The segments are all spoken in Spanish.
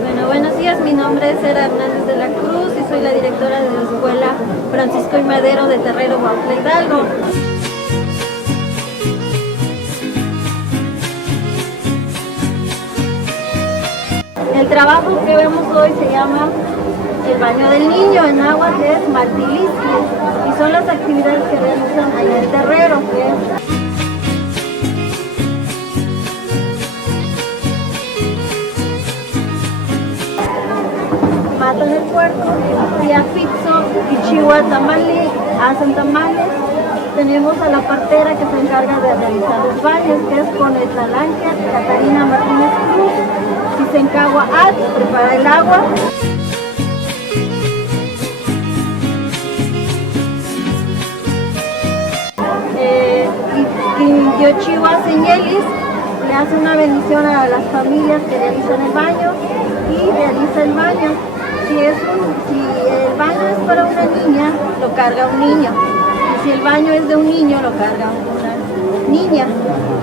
Bueno, buenos días, mi nombre es Era Hernández de la Cruz y soy la directora de la Escuela Francisco I. Madero de Terrero, Huautla, Hidalgo. El trabajo que vemos hoy se llama el baño del niño en aguas de Esmaltilismo y son las actividades que realizan ahí en el terrero, que es matan el puerco, Piafitzo y Chihuatamali hacen tamales. Tenemos a la partera que se encarga de realizar los baños, que es con el talanque, Catarina Martínez Cruz. Sisencagua At, prepara el agua. Y Yochiwa Señelis le hace una bendición a las familias que realizan el baño y realiza el baño. Si el baño es para una niña, lo carga un niño. Y si el baño es de un niño, lo carga una niña.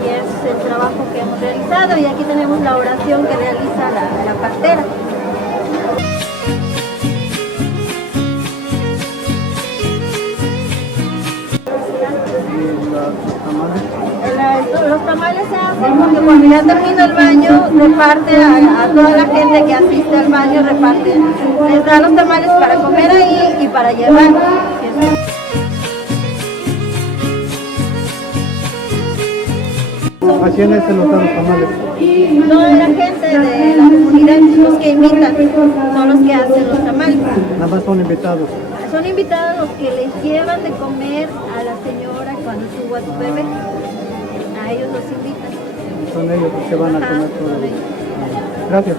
Y es el trabajo que hemos realizado. Y aquí tenemos la oración que realiza la partera. Los tamales se hacen porque cuando ya termina el baño, reparte a toda la gente que asiste al baño, reparte. Les da los tamales para comer ahí y para llevar. ¿A quiénes se nos dan los tamales? Toda la gente de la comunidad, los que invitan, son los que hacen los tamales. Nada más son invitados. Son invitados los que les llevan de comer a la señora cuando tuvo a su bebé. A ellos los invitan. Son ellos los que van a comer todo. Gracias.